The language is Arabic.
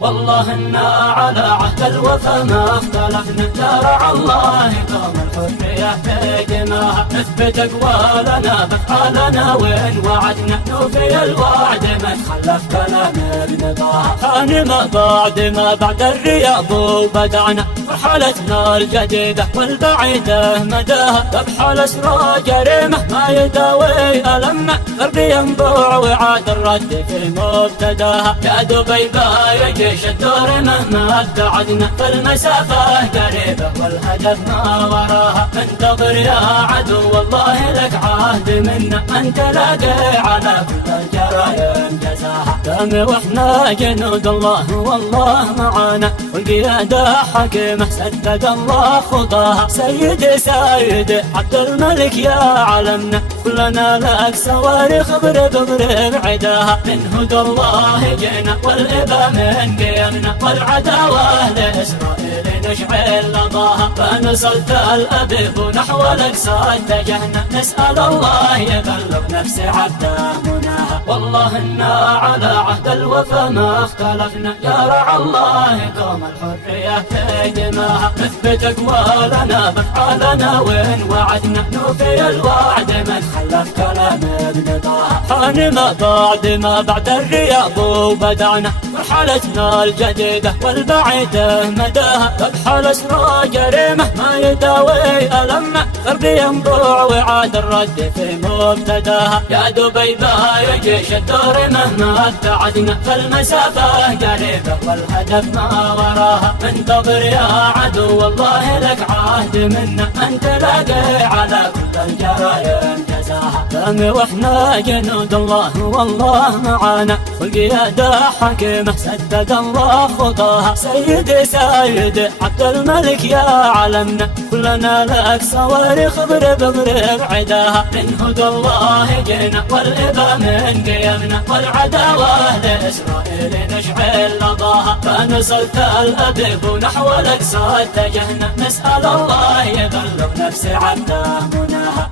والله إنا على عهد الوفا ما اختلفنا، شرع الله قوم الحرية بيدناها، نثبت أقوالنا بأفعالنا وإن وعدنا نوفي الوعد ما تخلف كلام ابن طه. ما بعد الرياض وبدعنا مرحلتنا الجديدة والبعيدة مداها، ذبح الأسرى جريمة ما يداوي ألمنا، غربي ينبوع وعاد الرد في مبتداها. يا دبيبة يا جيش الدور مهما ابتعدنا، فالمسافة قريبة والهدف ما وراها. انتظر يا عدو والله لك عهد منا، أن تلاقي على كل الجرايم جزاها. دام واحنا جنود الله والله معانا، والقيادة حكيمة سدد الله خطاها. سيدي عبد الملك يا علمنا، كلنا لك صواريخ بغرب عداها. من هدى الله جينا والإبا من قيمنا، والعداوة لإسرائيل نشعل لظاها. فنصلت الأبيض نحو الأقصى اتجهنا، نسأل الله يبلغ نفس عبده مناها. والله إنا على عهد الوفا ما اختلفنا، يا رعى الله قوم الحرية في دماها. نثبت أقوالنا بأفعالنا وإن وعدنا نوفي الوعد ما تخلف كلام ابن طه. ما بعد الرياض وبدعنا مرحلتنا الجديدة والبعيدة مداها، ذبح الأسرى جريمة ما يداوي ألمنا، غربي ينبوع وعاد الرد في مبتداها. يا دبيبة يا جيش الدور مهما ابتعدنا، فالمسافة قريبة والهدف ما وراها. انتظر يا عدو والله لك عهد منا، أن تلاقي على كل الجرايم جزاها. دام واحنا جنود الله والله معانا، والقيادة حكيمة سدد الله خطاها. سيدي عبد الملك يا علمنا، كلنا لك صواريخ بغرب عداها. من هدى الله جينا والإبا من قيمنا، والعداوة لإسرائيل نشعل لظاها. فنصلت الأبيض نحو الأقصى اتجهنا، نسأل الله يبلغ نفس عبده مناها.